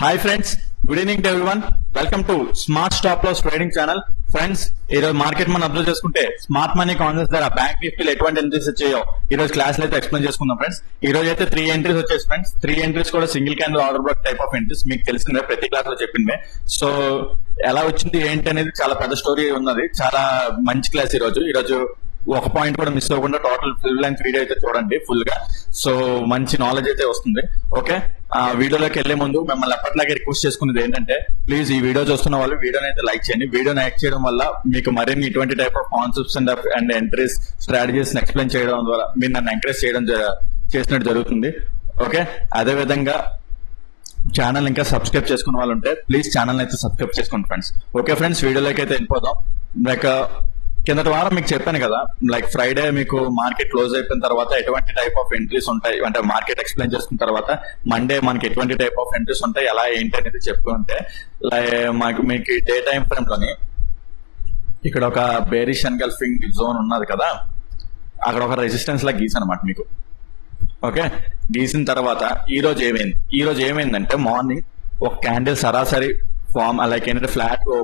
Hi friends, good evening to everyone. Welcome to smart stop loss trading channel. Friends, ఈ రోజు market మనం observe చేసుకుంటే smart money concepts ద్వారా bank నిఫ్టీలో ఎటువంటి ఎంట్రీస్ వచ్చాయో ఈ రోజు క్లాస్ లో అయితే ఎక్స్ప్లెయిన్ చేసుకుందాం ఫ్రెండ్స్. ఈ రోజు అయితే 3 ఎంట్రీస్ వచ్చేసి ఫ్రెండ్స్. 3 ఎంట్రీస్ కూడా single candle order black type of entries, మీకు తెలిసిందే, ప్రతి క్లాస్ లో చెప్పిందే. సో ఎలా వచ్చింది ఏంటి అనేది చాలా పెద్ద స్టోరీ ఉన్నది. చాలా మంచి క్లాస్ ఈ రోజు ఒక పాయింట్ కూడా మిస్ అవ్వకుండా టోటల్ ఫుల్ లెంగ్త్ వీడియో అయితే చూడండి ఫుల్ గా. సో మంచి నాలెడ్జ్ అయితే వస్తుంది. ఓకే, ఆ వీడియోలోకి వెళ్లే ముందు మిమ్మల్ని ఎప్పటిలాగే రిక్వెస్ట్ చేసుకునేది ఏంటంటే, ప్లీజ్ ఈ వీడియో చూస్తున్న వాళ్ళు వీడియోని అయితే లైక్ చేయండి. వీడియోని లైక్ చేయడం వల్ల మీకు మరిన్ని ఇటువంటి type of concepts and entries strategies explain చేయడం ద్వారా మీరు నన్ను ఎంకరేజ్ చేసినట్టు జరుగుతుంది. ఓకే, అదే విధంగా ఛానల్ ఇంకా సబ్స్క్రైబ్ చేసుకున్న వాళ్ళు ఉంటే ప్లీజ్ ఛానల్ అయితే సబ్స్క్రైబ్ చేసుకోండి ఫ్రెండ్స్. ఓకే ఫ్రెండ్స్, వీడియోలోకి అయితే వెళ్ళిపోదాం. లైక్ కిందటి వారం మీకు చెప్పాను కదా, లైక్ ఫ్రైడే మీకు మార్కెట్ క్లోజ్ అయిపోయిన తర్వాత ఎటువంటి టైప్ ఆఫ్ ఎంట్రీస్ ఉంటాయి అంటే మార్కెట్ ఎక్స్ప్లెయిన్ చేసుకున్న తర్వాత మండే మనకి ఎటువంటి టైప్ ఆఫ్ ఎంట్రీస్ ఉంటాయి, ఎలా ఏంటి అనేది చెప్పుకుంటే, మీకు డే టైం ఫ్రేమ్ లోని ఇక్కడ ఒక బేరిష్ ఎన్గల్ఫింగ్ జోన్ ఉన్నది కదా, అక్కడ ఒక రెసిస్టెన్స్ లా గీసానమాట మీకు. ఓకే, గీసిన తర్వాత ఈ రోజు ఏమైందంటే మార్నింగ్ ఒక క్యాండిల్ సరాసరి ఫామ్ లైక్ ఏంటంటే ఫ్లాట్ గా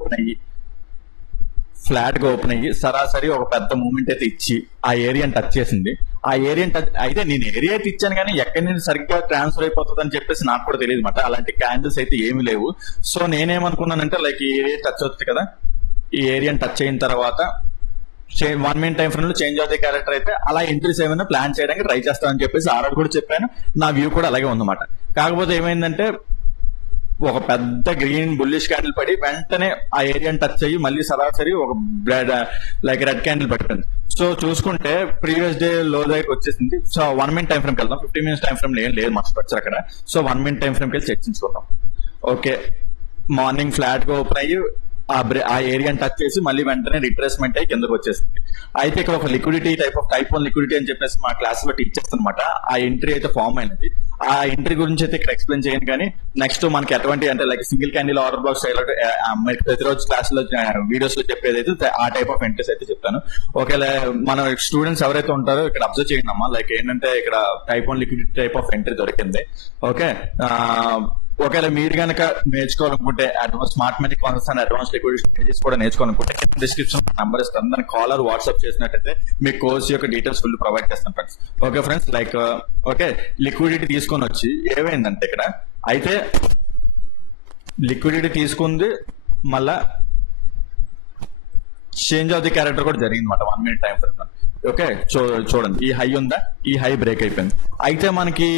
ఓపెన్ అయ్యి సరాసరి ఒక పెద్ద మూమెంట్ అయితే ఇచ్చి ఆ ఏరియాని టచ్ చేసింది. ఆ ఏరియా టచ్ అయితే నేను ఏరియా అయితే ఇచ్చాను, కానీ ఎక్కడి నుంచి సరిగ్గా ట్రాన్స్ఫర్ అయిపోతుంది అని చెప్పేసి నాకు కూడా తెలియదు అనమాట. అలాంటి క్యాండిల్స్ అయితే ఏమీ లేవు. సో నేనేమనుకున్నానంటే, లైక్ ఈ ఏరియా టచ్ అవుతుంది కదా, ఈ ఏరియాని టచ్ అయిన తర్వాత 1 మినిట్ టైం ఫ్రేమ్ లో చేంజ్ అవుతాయి క్యారెక్టర్ అయితే అలా ఎంట్రీస్ ఏమైనా ప్లాన్ చేయడానికి ట్రై చేస్తామని చెప్పేసి ఆ రోజు కూడా చెప్పాను. నా వ్యూ కూడా అలాగే ఉందన్నమాట. కాకపోతే ఏమైందంటే, ఒక పెద్ద గ్రీన్ బుల్లిష్ క్యాండిల్ పడి వెంటనే ఆ ఏరియాని టచ్ అయ్యి మళ్ళీ సరాసరి ఒక లైక్ రెడ్ క్యాండిల్ పడిపోయింది. సో చూసుకుంటే ప్రీవియస్ డే లో దగ్గర వచ్చేసింది. సో 1 మినిట్ టైం ఫ్రేమ్కి వెళ్దాం. 15 మినిట్స్ టైం ఫ్రేమ్ ఏం లేదు మన స్ట్రక్చర్ అక్కడ. సో 1 మినిట్ టైం ఫ్రేమ్కి వెళ్ళి చర్చించుకుందాం. ఓకే, మార్నింగ్ ఫ్లాట్ గా ఓపెన్ అయ్యి ఆ ఏరియాని టచ్ చేసి మళ్ళీ వెంటనే రిట్రేస్మెంట్ అయ్యి కిందకు వచ్చేసింది. అయితే ఇక్కడ ఒక లిక్విడిటీ టైప్ 1 లిక్విడిటీ అని చెప్పేసి మా క్లాస్ లో టీచ్ చేస్తానమాట. ఆ ఎంట్రీ అయితే ఫామ్ అయినది. ఆ ఎంట్రీ గురించి అయితే ఇక్కడ ఎక్స్ప్లెయిన్ చేయను, కానీ నెక్స్ట్ మనకి ఎటువంటి అంటే like single candle order black style ప్రతిరోజు క్లాస్ లో వీడియోస్ లో చెప్పేది అయితే ఆ టైప్ ఆఫ్ ఎంట్రీస్ అయితే చెప్తాను. ఓకేలా మన స్టూడెంట్స్ ఎవరైతే ఉంటారో ఇక్కడ అబ్జర్వ్ చేయండి అమ్మా. లైక్ ఏంటంటే ఇక్కడ type 1 liquidity type of entry దొరికింది. ఓకే, ఒకవేళ మీరు కనుక నేర్చుకోవాలనుకుంటే smart money concepts and advance liquidity strategies కూడా నేర్చుకోవాలనుకుంటే డిస్క్రిప్షన్ నంబర్ ఇస్తాను, దానికి కాలర్ వాట్సాప్ చేసినట్టయితే మీ కోర్స్ యొక్క డీటెయిల్స్ ఫుల్ ప్రొవైడ్ చేస్తాను friends. Okay friends, like okay liquidity తీసుకొని వచ్చి ఏమైందంటే ఇక్కడ అయితే లిక్విడిటీ తీసుకుంది, మళ్ళా చేంజ్ ఆఫ్ ది క్యారెక్టర్ కూడా జరిగింది అనమాట 1 మినిట్ టైం ఫ్రేమ్ లో. ఓకే, చూడండి ఈ హై ఉందా, ఈ హై బ్రేక్ అయిపోయింది. అయితే మనకి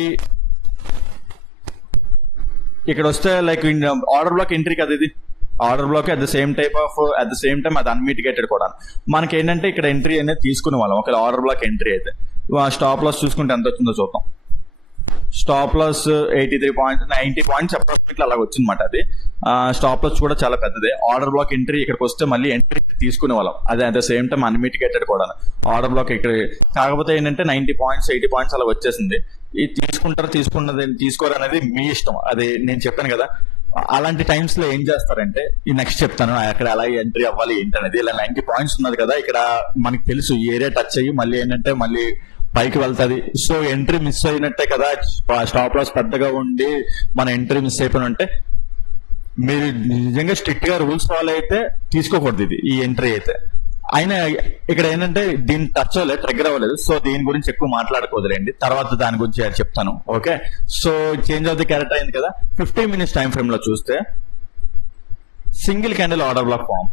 ఇక్కడ వస్తే లైక్ ఆర్డర్ బ్లాక్ ఎంట్రీ కదా, ఇది order black at the same time అది అన్మిటిగేటెడ్ కూడా. మనకి ఏంటంటే ఇక్కడ ఎంట్రీ అనేది తీసుకునే వాళ్ళం. ఒక ఆర్డర్ బ్లాక్ ఎంట్రీ అయితే స్టాప్ లాస్ చూసుకుంటే ఎంత వచ్చిందో చూద్దాం. స్టాప్ లాస్ 90 పాయింట్స్ అప్రాక్సిమేట్లీ అలా వచ్చిందన్నమాట. అది స్టాప్ లాస్ కూడా చాలా పెద్దదే. ఆర్డర్ బ్లాక్ ఎంట్రీ ఇక్కడికి వస్తే మళ్ళీ ఎంట్రీ తీసుకునే వాళ్ళం, అదే at the same time unmitigated కూడా ఆర్డర్ బ్లాక్ ఇక్కడ. కాకపోతే ఏంటంటే 90 పాయింట్స్ 80 పాయింట్స్ అలా వచ్చేసింది. ఇది తీసుకోరు అనేది మీ ఇష్టం. అది నేను చెప్పాను కదా. అలాంటి టైమ్స్ లో ఏం చేస్తారంటే, ఈ నెక్స్ట్ చెప్తాను అక్కడ ఎలా ఎంట్రీ అవ్వాలి ఏంటనేది. ఇలా 90 పాయింట్స్ ఉన్నది కదా, ఇక్కడ మనకి తెలుసు ఈ ఏరియా టచ్ అయ్యి మళ్ళీ ఏంటంటే మళ్ళీ పైకి వెళ్తుంది. సో ఎంట్రీ మిస్ అయినట్టే కదా, స్టాప్ లాస్ పెద్దగా ఉండి మన ఎంట్రీ మిస్ అయిపోయినంటే మీరు నిజంగా స్ట్రిక్ట్ గా రూల్స్ ఫాలో అయితే తీసుకోకూడదు ఇది, ఈ ఎంట్రీ అయితే. అయినా ఇక్కడ ఏంటంటే దీన్ని టచ్ అవ్వలేదు, ట్రిగ్గర్ అవ్వలేదు. సో దీని గురించి ఎక్కువ మాట్లాడుకోవద్దులేండి, తర్వాత దాని గురించి చెప్తాను. Okay, so change of the character అయింది కదా. 15 మినిట్స్ టైం ఫ్రేమ్ లో చూస్తే single candle order block form.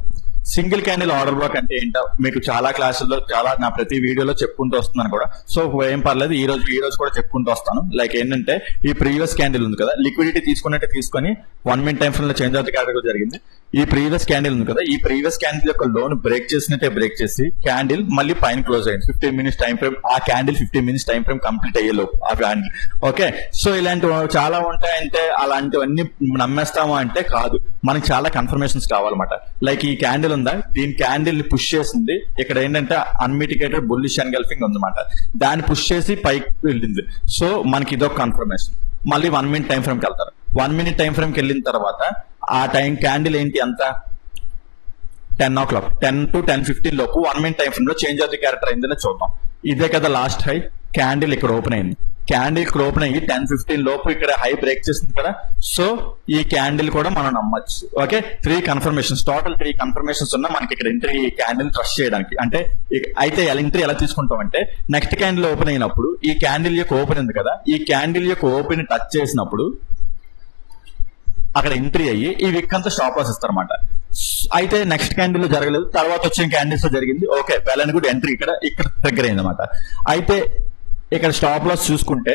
Single candle order block అంటే ఏంటో మీకు చాలా క్లాసుల్లో నా ప్రతి వీడియోలో చెప్పుకుంటూ వస్తున్నాను కూడా. సో ఏం పర్లేదు, ఈ రోజు కూడా చెప్పుకుంటూ వస్తాను. లైక్ ఏంటంటే ఈ ప్రీవియస్ క్యాండిల్ ఉంది కదా, లిక్విడిటీ తీసుకున్నట్టు తీసుకొని 1 మినిట్ టైం ఫ్రేమ్ లో చేంజ్ ఆఫ్ ది క్యారెక్టర్ జరిగింది. ఈ ప్రీవియస్ క్యాండిల్ ఉంది కదా, ఈ ప్రీవియస్ క్యాండిల్ యొక్క లోన్ బ్రేక్ చేసినట్టే బ్రేక్ చేసి క్యాండిల్ మళ్ళీ పైన క్లోజ్ అయింది 15 మినిట్స్ టైం ఫ్రేమ్. ఆ candle 15 minutes time frame complete అయ్యేలోపు ఆ క్యాండిల్. ఓకే, సో ఇలాంటివి చాలా ఉంటాయంటే అలాంటివన్నీ నమ్మేస్తామా అంటే కాదు, మనకి చాలా కన్ఫర్మేషన్స్ కావాలన్నమాట. లైక్ ఈ క్యాండిల్ ఉందా, దీని క్యాండిల్ ని పుష్ చేసింది. ఇక్కడ ఏంటంటే అన్మిటిగేటెడ్ బుల్లిష్ ఎన్గల్ఫింగ్ ఉందన్నమాట, దాన్ని పుష్ చేసి పైకి వెళ్ళింది. సో మనకి ఇదొక కన్ఫర్మేషన్. మళ్ళీ 1 మినిట్ టైం ఫ్రేమ్కి వెళ్తారు. 1 మినిట్ టైం ఫ్రేమ్కి వెళ్ళిన తర్వాత ఆ టైం క్యాండిల్ ఏంటి అంత 10 o'clock 10 to 10:15 లోపు 1 మినిట్ టైం ఫ్రేమ్ లో చేంజ్ ఆఫ్ ది క్యారెక్టర్ అయిందని చూద్దాం. ఇదే కదా లాస్ట్ హై, క్యాండిల్ ఇక్కడ ఓపెన్ అయింది. క్యాండిల్ ఓపెన్ అయ్యి 10:15 లోపు ఇక్కడ హై బ్రేక్ చేస్తుంది కదా, సో ఈ క్యాండిల్ కూడా మనం నమ్మచ్చు. ఓకే, 3 కన్ఫర్మేషన్స్, టోటల్ 3 కన్ఫర్మేషన్స్ ఉన్నా మనకి ఇక్కడ ఎంట్రీ క్యాండిల్ ట్రస్ట్ చేయడానికి. అంటే అయితే ఎంట్రీ ఎలా తీసుకుంటాం అంటే, నెక్స్ట్ క్యాండిల్ ఓపెన్ అయినప్పుడు ఈ క్యాండిల్ యొక్క ఓపెన్ ఉంది కదా, ఈ క్యాండిల్ యొక్క ఓపెన్ టచ్ చేసినప్పుడు అక్కడ ఎంట్రీ అయ్యి ఈ విక్ అంతా స్టాప్ లాస్ ఇస్తారన్నమాట. అయితే నెక్స్ట్ క్యాండిల్ లో జరగలేదు, తర్వాత వచ్చిన క్యాండిల్స్ లో జరిగింది. Okay, well and good, entry ఇక్కడ ట్రిగ్గర్ అయింది అనమాట. అయితే ఇక్కడ స్టాప్ లాస్ చూసుకుంటే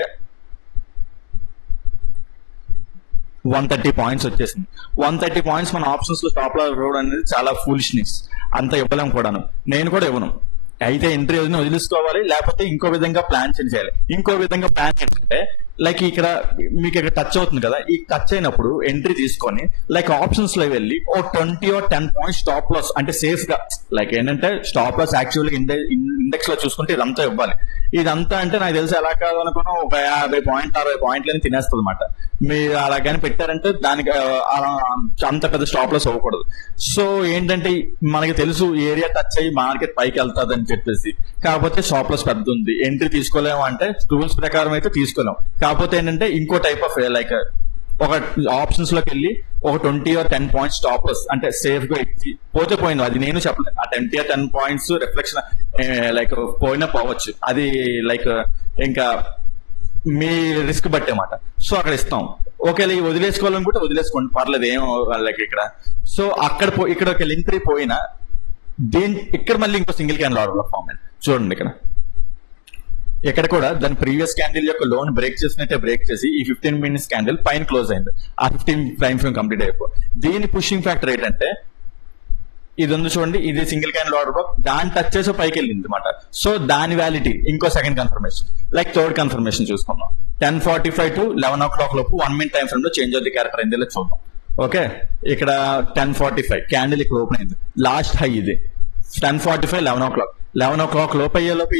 130 పాయింట్స్ వచ్చేసింది. 130 పాయింట్స్ మన ఆప్షన్స్ లో స్టాప్ లాస్ ఇవ్వడం అనేది చాలా ఫూలిష్నెస్, అంత ఇవ్వలేం కూడాను, నేను కూడా ఇవ్వను. అయితే ఎంట్రీ వదిలేసుకోవాలి, లేకపోతే ఇంకో విధంగా ప్లాన్ చేయాలి. ఇంకో విధంగా ప్లాన్ ఏంటంటే, లైక్ ఇక్కడ మీకు ఇక్కడ టచ్ అవుతుంది కదా, ఈ టచ్ అయినప్పుడు ఎంట్రీ తీసుకొని లైక్ ఆప్షన్స్ లో వెళ్ళి ఓ 20 or 10 పాయింట్స్ స్టాప్ లాస్, అంటే సేఫ్ గా, లైక్ ఏంటంటే స్టాప్ లాస్ యాక్చువల్ ఇండెక్స్ లో చూసుకుంటే ఇదంతా ఇవ్వాలి. ఇదంతా అంటే నాకు తెలిసి ఎలా కాదు అనుకున్నా ఒక 50 పాయింట్ 60 పాయింట్లని తినేస్తుంది అనమాట. మీరు అలాగని పెట్టారంటే దానికి అంత పెద్ద స్టాప్ లాస్ అవ్వకూడదు. సో ఏంటంటే మనకి తెలుసు ఏరియా టచ్ అయ్యి మార్కెట్ పైకి వెళ్తుంది అని చెప్పేసి, కాకపోతే స్టాప్ లాస్ పెద్ద ఉంది, ఎంట్రీ తీసుకోలేము అంటే రూల్స్ ప్రకారం అయితే తీసుకోలేము. కాకపోతే ఏంటంటే ఇంకో టైప్ ఆఫ్ లైక్ ఒక ఆప్షన్స్ లోకి వెళ్ళి ఒక 20 or 10 పాయింట్స్ స్టాప్ లాస్, అంటే సేఫ్ గా ఇచ్చి పోతే పోయింది, అది నేను చెప్పలేదు. ఆ 20 or 10 పాయింట్స్ రిఫ్లెక్షన్ లైక్ పోయినా పోవచ్చు, అది లైక్ ఇంకా మీ రిస్క్ బట్టి అన్నమాట. సో అక్కడ ఇస్తాం. ఒకవేళ వదిలేసుకోవాలనుకుంటే వదిలేసుకోండి, పర్లేదు, ఏం లైక్ ఇక్కడ. సో అక్కడ ఇక్కడ ఒక ఎంట్రీ పోయినా ఇక్కడ మళ్ళీ ఇంకో single candle order of form అయింది. చూడండి ఇక్కడ కూడా దాని ప్రీవియస్ క్యాండిల్ యొక్క లోన్ బ్రేక్ చేసినట్టే బ్రేక్ చేసి ఈ 15 minutes క్యాండిల్ పైన క్లోజ్ అయింది. ఆ 15 టైమ్ ఫ్రేమ్ కంప్లీట్ అయిపో. దీని పుషింగ్ ఫ్యాక్టర్ ఏంటంటే ఇది ఉంది చూడండి, ఇది సింగిల్ క్యాండిల్ ఆర్డర్ బ్లాక్, దాన్ని టచ్ చేసి పైకి వెళ్ళింది అనమాట. సో దాని వ్యాలిటీ ఇంకో second confirmation, like third confirmation చూసుకుందాం. 10:45 to 11 o'clock లోపు 1 minute టైం ఫ్రేమ్ లో చేంజ్ ఆఫ్ ది క్యారెక్టర్ అయింది చూద్దాం. ఓకే, ఇక్కడ 10:45 క్యాండిల్ ఇక్కడ ఓపెన్ అయింది, లాస్ట్ హై ఇది 10:45 11 o'clock. 11 o'clock లోపు అయ్యే లోపు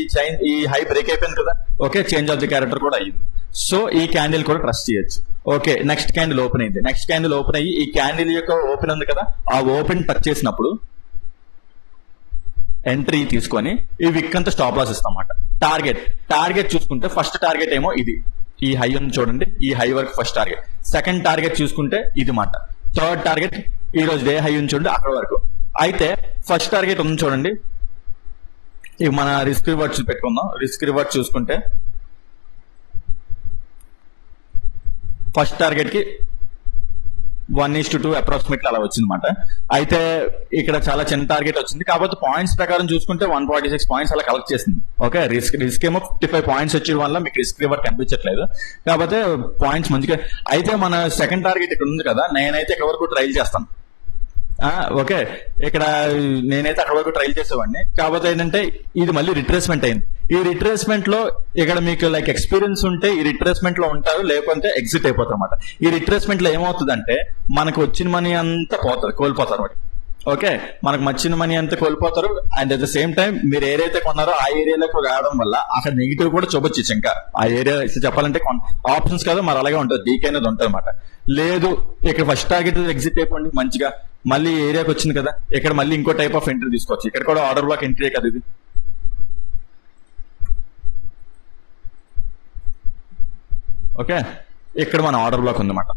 ఈ హై బ్రేక్ అయిపోయింది కదా. Okay, change of the character కూడా అయ్యింది. సో ఈ క్యాండిల్ కూడా ట్రస్ట్ చేయొచ్చు. ఓకే, నెక్స్ట్ క్యాండిల్ ఓపెన్ అయింది. నెక్స్ట్ క్యాండిల్ ఓపెన్ అయ్యి ఈ క్యాండిల్ యొక్క ఓపెన్ ఉంది కదా, ఆ ఓపెన్ టచ్ చేసినప్పుడు ఎంట్రీ తీసుకొని ఈ విక్ అంతా స్టాప్ లాస్ ఇస్తాం అన్నమాట. టార్గెట్ చూసుకుంటే ఫస్ట్ టార్గెట్ ఏమో ఇది, ఈ హై ఉంది చూడండి, ఈ హై వరకు ఫస్ట్ టార్గెట్. సెకండ్ టార్గెట్ చూసుకుంటే ఇది మాట. థర్డ్ టార్గెట్ ఈ రోజు డే హై ఉంది చూడండి, అక్కడ వరకు. అయితే ఫస్ట్ టార్గెట్ ఉంది చూడండి, ఇవి మన రిస్క్ రివార్డ్స్ పెట్టుకుందాం. రిస్క్ రివార్డ్ చూసుకుంటే ఫస్ట్ టార్గెట్ కి 1:2 అప్రాక్సిమేట్లీ అలా వచ్చిందన్నమాట. అయితే ఇక్కడ చాలా చిన్న టార్గెట్ వచ్చింది, కాకపోతే పాయింట్స్ ప్రకారం చూసుకుంటే 146 పాయింట్స్ అలా కలెక్ట్ చేసింది. ఓకే, రిస్క్ ఏమో 55 పాయింట్స్ వచ్చేది వల్ల మీకు రిస్క్ రివార్డ్ కనిపించట్లేదు, కాకపోతే పాయింట్స్ మంచిగా. అయితే మన సెకండ్ టార్గెట్ ఇక్కడ ఉంది కదా, నేనైతే ఇక్కడ వరకు ట్రైల్ చేస్తాను. ఓకే, ఇక్కడ నేనైతే అక్కడ వరకు ట్రైల్ చేసేవాడిని, కాకపోతే ఏంటంటే ఇది మళ్ళీ రిట్రేస్మెంట్ అయింది. ఈ రిట్రేస్మెంట్ లో ఇక్కడ మీకు లైక్ ఎక్స్పీరియన్స్ ఉంటే ఈ రిట్రేస్మెంట్ లో ఉంటారు, లేకపోతే ఎగ్జిట్ అయిపోతారు అనమాట. ఈ రిట్రేస్మెంట్ లో ఏమవుతుందంటే మనకు వచ్చిన మనీ అంతా కోల్పోతారు అన్నమాట. ఓకే, మనకు వచ్చిన మనీ అంతా కోల్పోతారు. And at the same time మీరు ఏదైతే కొన్నారో ఆ ఏరియాలోకి రావడం వల్ల అక్కడ నెగిటివ్ కూడా చూపొచ్చు. ఇంకా ఆ ఏరియా చెప్పాలంటే ఆప్షన్స్ కాదు, మరి అలాగే ఉంటుంది, డీకే అనేది ఉంటుంది అనమాట. లేదు ఇక్కడ ఫస్ట్ టార్గెట్ ఎగ్జిట్ అయిపోండి మంచిగా, మళ్ళీ ఏరియాకి వచ్చింది కదా, ఇక్కడ మళ్ళీ ఇంకో టైప్ ఆఫ్ ఎంట్రీ తీసుకోవచ్చు. ఇక్కడ కూడా ఆర్డర్ బ్లాక్ ఎంట్రీ కదా ఇది. ఓకే, ఇక్కడ మన ఆర్డర్ బ్లాక్ ఉందన్నమాట,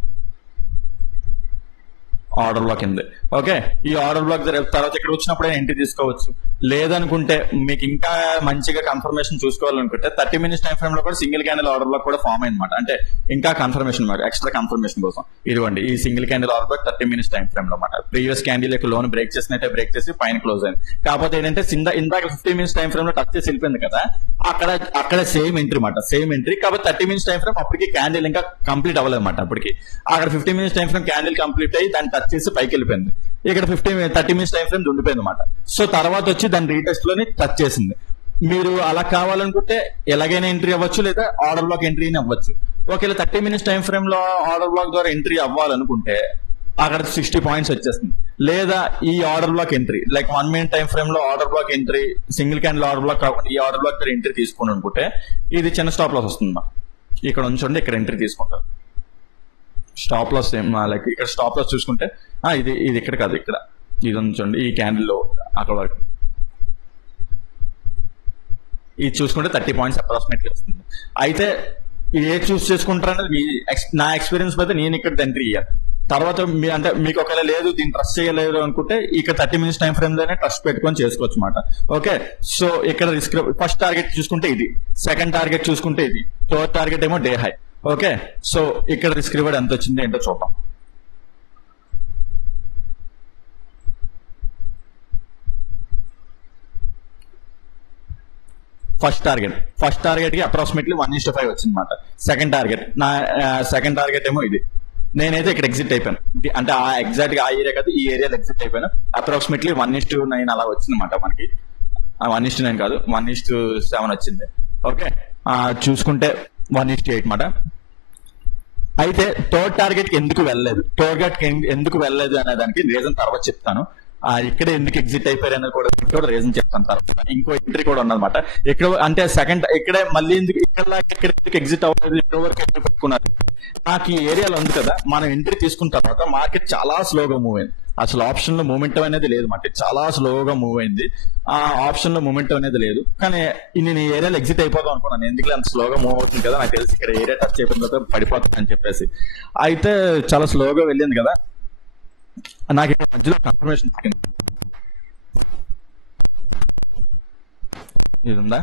ఆర్డర్ బ్లాక్ ఉంది. ఓకే, ఈ ఆర్డర్ బ్లాక్ తర్వాత ఇక్కడ వచ్చినప్పుడే ఎంట్రీ తీసుకోవచ్చు. లేదనుకుంటే మీకు ఇంకా మంచిగా కన్ఫర్మేషన్ చూసుకోవాలనుకుంటే 30 minutes టైం ఫ్రేమ్ లో కూడా సింగిల్ క్యాండిల్ ఆర్డర్ బ్లాక్ కూడా ఫామ్ అయిందన్నమాట. అంటే ఇంకా కన్ఫర్మేషన్ ఎక్స్ట్రా కన్ఫర్మేషన్ కోసం ఇదిగోండి ఈ single candle order black 30 minutes time frame లో అన్నమాట. ప్రీవియస్ క్యాండిల్ యొక్క లోన్ బ్రేక్ చేసినట్టే బ్రేక్ చేసి పైన క్లోజ్ అయింది. కాకపోతే ఏంటంటే ఇందాక 50 minutes టైం ఫ్రేమ్ లో టచ్ చేసి వెళ్ళిపోయింది కదా, అక్కడ సేమ్ ఎంట్రీ అన్నమాట, సేమ్ ఎంట్రీ. కాబట్టి 30 minutes టైం ఫ్రేమ్ అప్పటికి క్యాండిల్ ఇంకా కంప్లీట్ అవ్వలేదు అన్నమాట. అప్పటికి అక్కడ 50 minutes time frame candle complete అయ్యి దాన్ని టచ్ చేసి పైకి వెళ్ళిపోయింది. ఇక్కడ 30 minutes టైం ఫ్రేమ్ ఉండిపోయింది అనమాట. సో తర్వాత వచ్చి దాని రీటెస్ట్ లోని టచ్ చేసింది. మీరు అలా కావాలనుకుంటే ఎలాగైనా ఎంట్రీ అవ్వచ్చు, లేదా ఆర్డర్ బ్లాక్ ఎంట్రీ అవ్వచ్చు. ఒకవేళ 30 minutes టైం ఫ్రేమ్ లో ఆర్డర్ బ్లాక్ ద్వారా ఎంట్రీ అవ్వాలనుకుంటే అక్కడ 60 పాయింట్స్ వచ్చేస్తుంది. లేదా ఈ order block entry like 1 minute time frame లో order block entry, single candle order block కాకుండా ఈ ఆర్డర్ బ్లాక్ ద్వారా ఎంట్రీ తీసుకుని అనుకుంటే ఇది చిన్న స్టాప్ లాస్ వస్తుంది. ఇక్కడ ఉంచండి, ఇక్కడ ఎంట్రీ తీసుకుంటారు. స్టాప్ లాస్ లైక్ ఇక్కడ స్టాప్ లాస్ చూసుకుంటే ఇది ఇక్కడ కాదు, ఇక్కడ ఇది ఉంచండి, ఈ క్యాండిల్ లో అక్కడ వరకు ఇది చూసుకుంటే 30 పాయింట్స్ అప్రాక్సిమేట్లీ వస్తుంది. అయితే ఏ చూస్ చేసుకుంటారనేది నా ఎక్స్పీరియన్స్ అయితే నేను ఇక్కడ ఎంట్రీ ఇయ్యాలి. తర్వాత అంటే మీకు ఒకవేళ లేదు దీన్ని ట్రస్ట్ చేయలేదు అనుకుంటే ఇక్కడ 30 minutes టైం ఫ్రేమ్ లోనే ట్రస్ట్ పెట్టుకొని చేసుకోవచ్చు అనమాట. ఓకే, సో ఇక్కడ రిస్క్ ఫస్ట్ టార్గెట్ చూసుకుంటే ఇది, సెకండ్ టార్గెట్ చూసుకుంటే ఇది, థర్డ్ టార్గెట్ ఏమో డే హై. ఓకే, సో ఇక్కడ రిస్క్ రివార్డ్ ఎంత వచ్చింది ఏంటో చూద్దాం. ఫస్ట్ టార్గెట్ కి అప్రాక్సిమేట్లీ 1:5 వచ్చింది అనమాట. సెకండ్ టార్గెట్ ఏమో ఇది. నేనైతే ఇక్కడ ఎగ్జిట్ అయిపోయాను, అంటే ఆ ఎగ్జాక్ట్ గా ఆ ఏరియా కాదు ఈ ఏరియాలో ఎగ్జిట్ అయిపోయాను. అప్రాక్సిమేట్లీ 1:9 అలా వచ్చింది అనమాట మనకి. 1:9 కాదు 1:7 వచ్చింది. ఓకే, చూసుకుంటే 1:8 మాట. అయితే థర్డ్ టార్గెట్ కి ఎందుకు వెళ్ళలేదు అనే దానికి రీజన్ తర్వాత చెప్తాను. ఇక్కడ ఎందుకు ఎగ్జిట్ అయిపోయారు అనేది కూడా రీజన్ చెప్తాను తర్వాత. ఇంకో ఎంట్రీ కూడా ఉన్నదన్నమాట ఇక్కడ, అంటే సెకండ్ ఇక్కడే మళ్ళీ ఎందుకు ఎందుకు ఎగ్జిట్ అవ్వలేదు, ఇక్కడ వరకు ఎందుకు పెట్టుకున్నారు. నాకు ఈ ఏరియాలో ఉంది కదా, మనం ఎంట్రీ తీసుకున్న తర్వాత మార్కెట్ చాలా స్లోగా మూవ్ అయింది. అసలు ఆప్షన్ లో మూమెంటం అనేది లేదు మాట, చాలా స్లోగా మూవ్ అయింది. ఆ ఆప్షన్ లో మూమెంటం అనేది లేదు. కానీ నేను ఈ ఏరియాలో ఎగ్జిట్ అయిపోదాం అనుకున్నాను, ఎందుకు అంత స్లోగా మూవ్ అవుతుంది కదా, నాకు తెలిసి ఇక్కడ ఏరియా టచ్ అయిపోయిన తర్వాత పడిపోతాను అని చెప్పేసి. అయితే చాలా స్లోగా వెళ్ళింది కదా, నాకు ఇక్కడ మధ్యలో కన్ఫర్మేషన్ దొరికింది. ఇది ఉందా,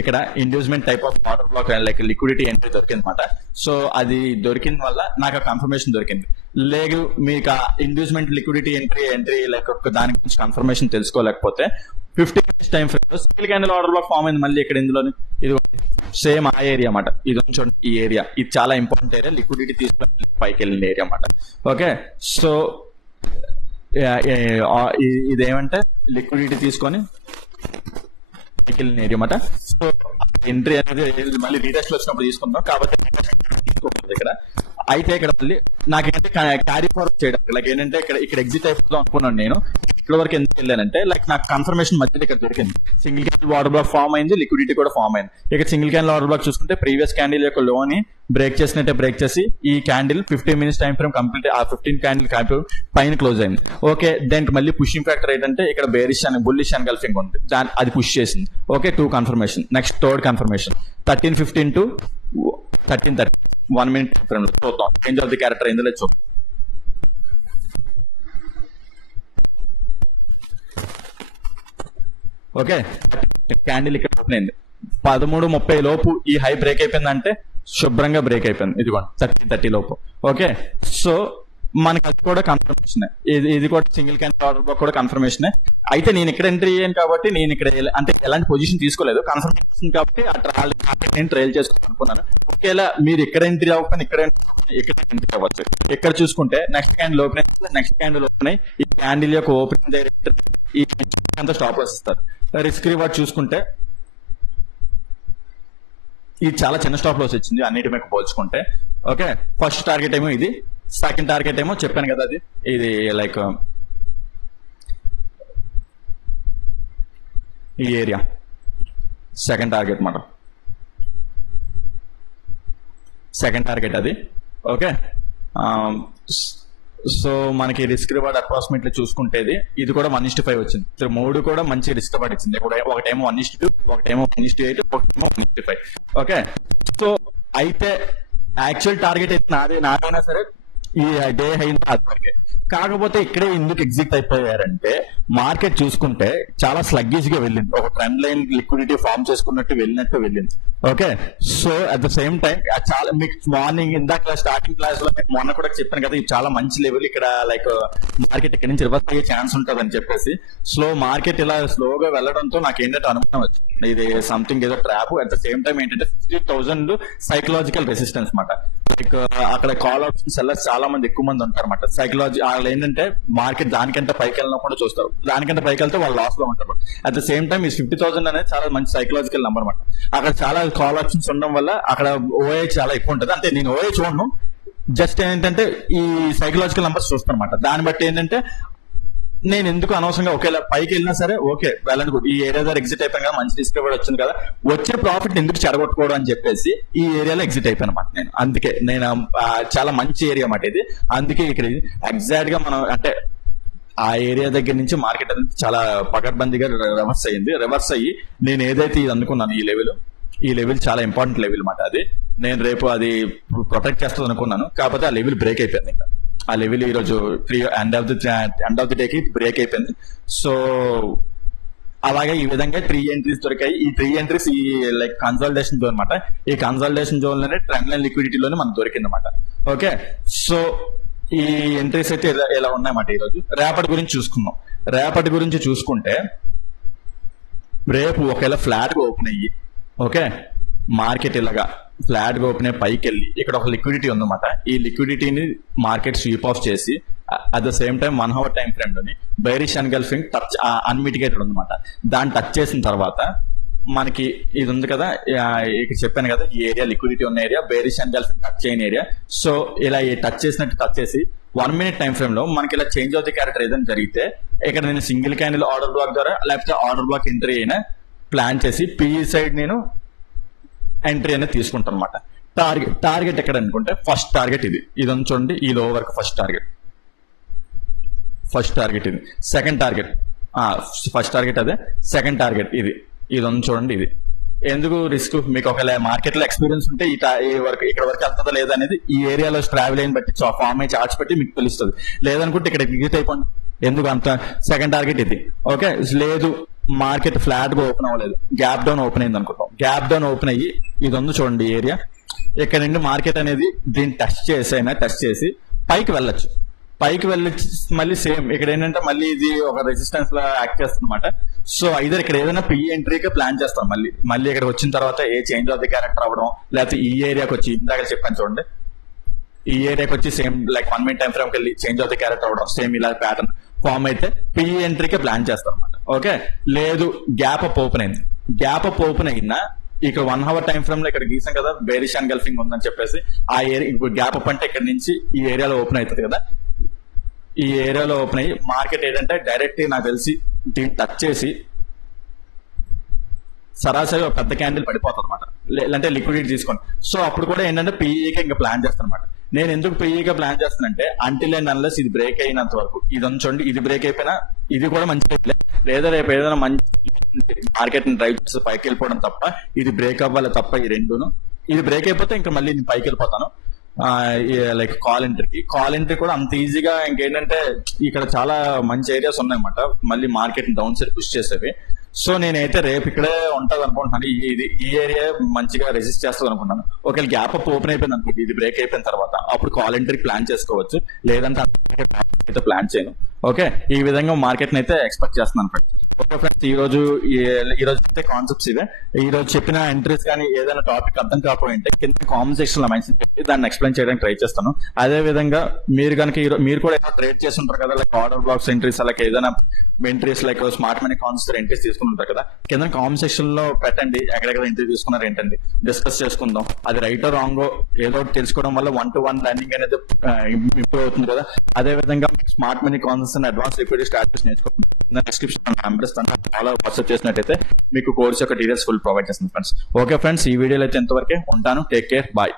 ఇక్కడ inducement type of order black like liquidity entry దొరికింది అనమాట. సో అది దొరికిన వల్ల నాకు ఆ కన్ఫర్మేషన్ దొరికింది. లేదు మీకు ఆ ఇండ్యూస్మెంట్ లిక్విడిటీ ఎంట్రీ లైక్ దాని గురించి కన్ఫర్మేషన్ తెలుసుకోలేకపోతే 15 minutes టైం ఫ్రేమ్ లో single candle order block form అయింది మళ్ళీ ఇక్కడ ఇందులోని. ఇది సేమ్ ఆ ఏరియా అన్నమాట. ఇది చూడండి, ఈ ఏరియా ఇది చాలా ఇంపార్టెంట్ ఏరియా, లిక్విడిటీ తీసుకుని పైకి వెళ్ళిన ఏరియా అన్నమాట. ఓకే, సో ఇదేమంటే లిక్విడిటీ తీసుకొని పైకి వెళ్ళిన ఏరియా అన్నమాట. సో ఎంట్రీ అనేది మళ్ళీ రీటెస్ట్ వచ్చినప్పుడు తీసుకుందాం కాబట్టి ఇక్కడ. అయితే ఇక్కడ మళ్ళీ నాకేంటే క్యారీ ఫార్వర్డ్ చేయడం లైక్ ఏంటంటే ఇక్కడ ఎగ్జిట్ అయిపోతాం అనుకున్నాను నేను. ఇక్కడ వరకు ఎందుకు వెళ్ళానంటే లైక్ నాకు కన్ఫర్మేషన్ మధ్యలో ఇక్కడ దొరికింది, single candle order block form అయింది, లిక్విడిటీ కూడా ఫామ్ అయింది. ఇక సింగిల్ క్యాండిల్ ఆర్డర్ బ్లాక్ చూసుకుంటే ప్రీవియస్ క్యాండిల్ యొక్క లోని బ్రేక్ చేసినట్టే బ్రేక్ చేసి ఈ candle 15 minutes time frame complete, ఆ 15 క్యాండిల్ పైన క్లోజ్ అయింది. ఓకే, దానికి మళ్ళీ పుషింగ్ ఫ్యాక్టర్ ఏంటంటే ఇక్కడ బేరిష్ అని బుల్లిష్ ఎన్గల్ఫింగ్ ఉంది, అది పుష్ చేసింది. Okay, 2 confirmation. Next third confirmation 13:15 to 13:30 1 minute frame లో చూద్దాం చేంజ్ ఆఫ్ ది క్యారెక్టర్ ఇందులో చూద్దాం. ఓకే, క్యాండిల్ ఇక్కడ ఓపెన్ అయింది 13:30 లోపు ఈ హై బ్రేక్ అయిపోయిందంటే శుభ్రంగా బ్రేక్ అయిపోయింది. ఇదిగోండి 13:30 లోపు. ఓకే, సో మనకి అది కూడా కన్ఫర్మేషన్, ఇది కూడా సింగిల్ క్యాండిల్ ఆర్డర్ బ్లాక్ కూడా కన్ఫర్మేషన్. అయితే నేను ఇక్కడ ఎంట్రీ అయ్యాను కాబట్టి నేను ఇక్కడ అంటే ఎలాంటి పొజిషన్ తీసుకోలేదు, కన్ఫర్మేషన్ కాబట్టి నేను ట్రైల్ చేసుకోవాలి అనుకున్నాను. ఒకేలా మీరు ఇక్కడ ఎంట్రీ అవ్వకుండా ఇక్కడ ఎంట్రీ అవ్వచ్చు. ఇక్కడ చూసుకుంటే నెక్స్ట్ క్యాండిల్ ఓపెన్ అయ్యి నెక్స్ట్ క్యాండిల్ ఓపెన్ అయ్యి ఈ క్యాండిల్ యొక్క ఓపెనింగ్ డైరెక్టర్ ఈ అంతా స్టాప్ లాస్ ఇస్తారు. రిస్క్ రివార్డ్ చూసుకుంటే ఇది చాలా చిన్న స్టాప్ లాస్ వచ్చింది అన్నిటి మీద పోల్చుకుంటే. ఓకే, ఫస్ట్ టార్గెట్ ఏమో ఇది, సెకండ్ టార్గెట్ ఏమో చెప్పాను కదా ఇది లైక్ ఈ ఏరియా సెకండ్ టార్గెట్ మాట, సెకండ్ టార్గెట్ అది. ఓకే, సో మనకి రిస్క్ రివార్డ్ అప్రాక్సిమేట్లీ చూసుకుంటేది ఇది కూడా 1:5 వచ్చింది. మూడు కూడా మంచి రిస్క్ రివార్డ్ ఇచ్చింది. ఒకటేమో 1:2, ఒకటేమో 1:8, ఒకటేమో 1:5. ఓకే, సో అయితే యాక్చువల్ టార్గెట్ అయితే నాదైనా సరే ఈ డే అయింది అది వరకే. కాకపోతే ఇక్కడే ఎందుకు ఎగ్జిట్ అయిపోయారంటే మార్కెట్ చూసుకుంటే చాలా స్లగ్గిష్ గా వెళ్ళింది, ఒక ట్రెండ్ లైన్ లిక్విడిటీ ఫామ్ చేసుకున్నట్టు వెళ్ళింది. Okay, so at the same time చాలా మీకు మార్నింగ్ ఇందాక స్టార్టింగ్ క్లాస్ లో మొన్న కూడా చెప్పాను కదా, ఇది చాలా మంచి లెవెల్, ఇక్కడ లైక్ మార్కెట్ ఇక్కడ నుంచి రివర్స్ అయ్యే ఛాన్స్ ఉంటుంది అని చెప్పేసి. మార్కెట్ ఇలా స్లోగా వెళ్ళడంతో నాకు ఏంటంటే అనుమానం వచ్చింది ఇది సంథింగ్ ఏదో trap. At the same time ఏంటంటే 50,000 సైకలాజికల్ రెసిస్టెన్స్ మాట. లైక్ అక్కడ కాల్ ఆప్షన్ సెల్లర్స్ చాలా మంది ఎక్కువ మంది ఉంటారు అనమాట. సైకలాజీ వాళ్ళు ఏంటంటే మార్కెట్ దానికంటే పైకి వెళ్ళినప్పుడు చూస్తారు, దానికంటే పైకి వెళ్తే వాళ్ళు లాస్ లో ఉంటారు. అట్ ద సేమ్ టైం ఈ 50,000 అనేది చాలా మంచి సైకలాజికల్ నెంబర్ అనమాట. అక్కడ చాలా కాల్ ఆప్షన్స్ ఉండడం వల్ల అక్కడ ఓఏ చాలా ఎక్కువ ఉంటుంది. అంటే నేను ఓఏ చూడను, జస్ట్ ఏంటంటే ఈ సైకలాజికల్ నెంబర్స్ చూస్తాను అనమాట. దాన్ని బట్టి ఏంటంటే నేను ఎందుకు అనవసరంగా ఒకేలా పైకి వెళ్ళినా సరే ఓకే వెళ్ళండి, ఈ ఏరియా దగ్గర ఎగ్జిట్ అయిపోయాను కదా, మంచి రిస్క్ కూడా వచ్చింది కదా, వచ్చే ప్రాఫిట్ ఎందుకు చెడగొట్టుకోవడం అని చెప్పేసి ఈ ఏరియాలో ఎగ్జిట్ అయిపోయాను అనమాట నేను. అందుకే నేను చాలా మంచి ఏరియా అన్నమాట ఇది. అందుకే ఇక్కడ ఎగ్జాక్ట్ గా మనం అంటే ఆ ఏరియా దగ్గర నుంచి మార్కెట్ అనేది చాలా పకడ్బందీగా రివర్స్ అయ్యింది. రివర్స్ అయ్యి నేను ఏదైతే ఇది అనుకున్నాను ఈ లెవెల్ ఈ లెవెల్ చాలా ఇంపార్టెంట్ లెవెల్ మాట. అది నేను రేపు అది ప్రొటెక్ట్ చేస్తుంది అనుకున్నాను, కాకపోతే ఆ లెవెల్ బ్రేక్ అయిపోయింది. ఇంకా ఆ లెవెల్ ఈ రోజు ఎండ్ ఆఫ్ ది డేకి బ్రేక్ అయిపోయింది. సో అలాగే ఈ విధంగా 3 ఎంట్రీస్ దొరికాయి. ఈ 3 ఎంట్రీస్ ఈ లైక్ కన్సల్టేషన్ జోన్ అనమాట. ఈ కన్సల్టేషన్ జోన్ లోనే ట్రెండ్ లైన్ లిక్విడిటీలోనే మనకు దొరికింది అనమాట. ఓకే, సో ఈ ఎంట్రీస్ అయితే ఇలా ఉన్నాయన్నమాట. ఈ రోజు రేపటి గురించి చూసుకుందాం. రేపటి గురించి చూసుకుంటే రేపు ఒకవేళ ఫ్లాట్ గా ఓపెన్ అయ్యి, ఓకే, మార్కెట్ ఇలాగా ఫ్లాట్ గా ఓపెన్ అయ్యి పైకి వెళ్ళి ఇక్కడ ఒక లిక్విడిటీ ఉందన్నమాట. ఈ లిక్విడిటీని మార్కెట్ స్వీప్ ఆఫ్ చేసి at the same time 1 hour time frame లోని బేరిష్ ఎన్గల్ఫింగ్ టచ్ అన్మిటిగేటెడ్ ఉందన్నమాట. దాన్ని టచ్ చేసిన తర్వాత మనకి ఇది ఉంది కదా, ఇక్కడ చెప్పాను కదా, ఈ ఏరియా లిక్విడిటీ ఉన్న ఏరియా, బేరిష్ ఎన్గల్ఫింగ్ టచ్ చేయని ఏరియా. సో ఇలా టచ్ చేసినట్టు టచ్ చేసి 1 minute టైం ఫ్రేమ్ లో మనకి ఇలా చేంజ్ ఆఫ్ ది క్యారెక్టర్ ఏదైనా జరిగితే ఇక్కడ నేను సింగిల్ క్యాండిల్ ఆర్డర్ బ్లాక్ ద్వారా లేకపోతే ఆర్డర్ బ్లాక్ ఎంట్రీ అయినా ప్లాన్ చేసి పిఈ సైడ్ నేను ఎంట్రీ అనేది తీసుకుంటాను అనమాట. టార్గెట్ ఎక్కడ అనుకుంటే ఫస్ట్ టార్గెట్ ఇది ఉంది చూడండి, ఈ లో వరకు ఫస్ట్ టార్గెట్ ఇది. సెకండ్ టార్గెట్ ఫస్ట్ టార్గెట్ అదే, సెకండ్ టార్గెట్ ఇది ఉంది చూడండి. ఇది ఎందుకు రిస్క్, మీకు ఒకవేళ మార్కెట్ లో ఎక్స్పీరియన్స్ ఉంటే ఈ వరకు ఇక్కడ వరకు వెళ్తుందా లేదా అనేది ఈ ఏరియాలో ట్రావెల్ అయిన బట్టి ఫామ్ అయ్యి చార్ట్స్ బట్టి మీకు తెలుస్తుంది. లేదనుకుంటే ఇక్కడ ఎగ్జిట్ అయిపోండి. ఎందుకు అంత సెకండ్ టార్గెట్ ఇది. ఓకే, లేదు మార్కెట్ ఫ్లాట్ గా ఓపెన్ అవ్వలేదు, గ్యాప్ డౌన్ ఓపెన్ అయింది అనుకుంటాం. గ్యాప్ డౌన్ ఓపెన్ అయ్యి ఇది ఉంది చూడండి ఏరియా, ఇక్కడ నుండి మార్కెట్ అనేది దీన్ని టచ్ చేసి పైకి వెళ్ళొచ్చు. పైకి వెళ్ళి మళ్ళీ సేమ్ ఇక్కడ ఏంటంటే మళ్ళీ ఇది ఒక రెసిస్టెన్స్ లా యాక్ట్ చేస్తుంది అనమాట. సో ఐదర్ ఇక్కడ ఏదైనా పిఈ ఎంట్రీకి ప్లాన్ చేస్తాం, మళ్ళీ ఇక్కడ వచ్చిన తర్వాత ఏ చేంజ్ ఆఫ్ ది క్యారెక్టర్ అవ్వడం, లేకపోతే ఈ ఏరియాకి వచ్చి ఇందాక చెప్పాను చూడండి, ఈ ఏరియాకి వచ్చి సేమ్ లైక్ 1 minute టైం ఫ్రేమ్కి వెళ్ళి చేంజ్ ఆఫ్ ది క్యారెక్టర్ అవ్వడం, సేమ్ ఇలా ప్యాటర్న్ ఫామ్ అయితే పిఈ ఎంట్రీకే ప్లాన్ చేస్తాం అనమాట. ఓకే, లేదు గ్యాప్ అప్ ఓపెన్ అయింది, గ్యాప్ అప్ ఓపెన్ అయినా ఇక్కడ 1 hour టైం ఫ్రేమ్ లో ఇక్కడ గీసాం కదా బేరిష్ ఎన్గల్ఫింగ్ ఉందని చెప్పేసి, ఆ ఏరియా ఇప్పుడు గ్యాప్ అప్ అంటే ఇక్కడ నుంచి ఈ ఏరియాలో ఓపెన్ అవుతుంది కదా, ఈ ఏరియాలో ఓపెన్ అయ్యి మార్కెట్ ఏంటంటే డైరెక్ట్ నాకు తెలిసి దీన్ని టచ్ చేసి సరాసరి ఒక పెద్ద క్యాండిల్ పడిపోతుంది అనమాట, లేదంటే లిక్విడిటీ తీసుకోండి. సో అప్పుడు కూడా ఏంటంటే పిఈగా ఇంకా ప్లాన్ చేస్తాను అనమాట. నేను ఎందుకు పిఈగా ప్లాన్ చేస్తానంటే అంటిల్ అండ్ అన్లెస్ ఇది బ్రేక్ అయినంత వరకు, ఇది ఉంచండి, ఇది బ్రేక్ అయిపోయినా ఇది కూడా మంచి లేదా రేపు ఏదైనా మంచి మార్కెట్ ని డ్రైవ్ చేసి పైకి వెళ్ళిపోవడం తప్ప, ఇది బ్రేక్ అవ్వాలి తప్ప ఈ రెండును. ఇది బ్రేక్ అయిపోతే ఇంకా మళ్ళీ నేను పైకి వెళ్ళిపోతాను. లైక్ కాల్ ఎంట్రీ కూడా అంత ఈజీగా ఇంకేంటంటే ఇక్కడ చాలా మంచి ఏరియాస్ ఉన్నాయన్నమాట మళ్ళీ మార్కెట్ డౌన్ సైడ్ పుష్ చేసేవి. సో నేనైతే రేపు ఇక్కడే ఉంటది అనుకుంటున్నాను. ఈ ఏరియా మంచిగా రెసిస్ట్ చేస్తుంది అనుకుంటున్నాను. ఒకవేళ గ్యాప్ అప్ ఓపెన్ అయిపోయింది అనుకోండి, ఇది బ్రేక్ అయిపోయిన తర్వాత అప్పుడు కాల్ ఎంట్రీ ప్లాన్ చేసుకోవచ్చు, లేదంటే అయితే ప్లాన్ చేయను. ఓకే, ఈ విధంగా మార్కెట్ ని అయితే ఎక్స్పెక్ట్ చేస్తున్నాను ఫ్రెండ్స్. ఓకే ఫ్రెండ్స్, ఈ రోజు అయితే కాన్సెప్ట్స్ ఇవే. ఈ రోజు చెప్పిన ఎంట్రీస్ కానీ ఏదైనా టాపిక్ అర్థం కాకపోయింటే కింద కామెంట్ సెక్షన్ లో మెన్షన్ చేసి దాన్ని ఎక్స్ప్లెయిన్ చేయడానికి ట్రై చేస్తాను. అదే విధంగా మీరు కనుక మీరు కూడా ఏదైనా ట్రేడ్ చేస్తుంటారు కదా, లైక్ ఆర్డర్ బ్లాక్స్ ఎంట్రీస్, అలాగే ఏదైనా entries like smart money concept entries తీసుకుంటారు కదా, కింద కామెంట్ సెక్షన్ లో పెట్టండి ఎక్కడెక్కడ ఎంట్రీ తీసుకున్నారు ఏంటండి, డిస్కస్ చేసుకుందాం. అది రైటో రాంగో ఏదో తెలుసుకోవడం వల్ల 1-to-1 లెర్నింగ్ అనేది ఇంప్రూవ్ అవుతుంది కదా. అదే విధంగా smart money concepts advance liquidity strategies నేర్చుకోండి. డిస్క్రిప్షన్ నెంబర్స్ చాలా వాట్సాప్ చేసినట్టయితే మీకు కోర్స్ యొక్క డీటెయిల్స్ ఫుల్ ప్రొవైడ్ చేస్తుంది ఫ్రెండ్స్. ఓకే ఫ్రెండ్స్, ఈ వీడియోలో అయితే ఎంతవరకే ఉంటాను. Take care, bye.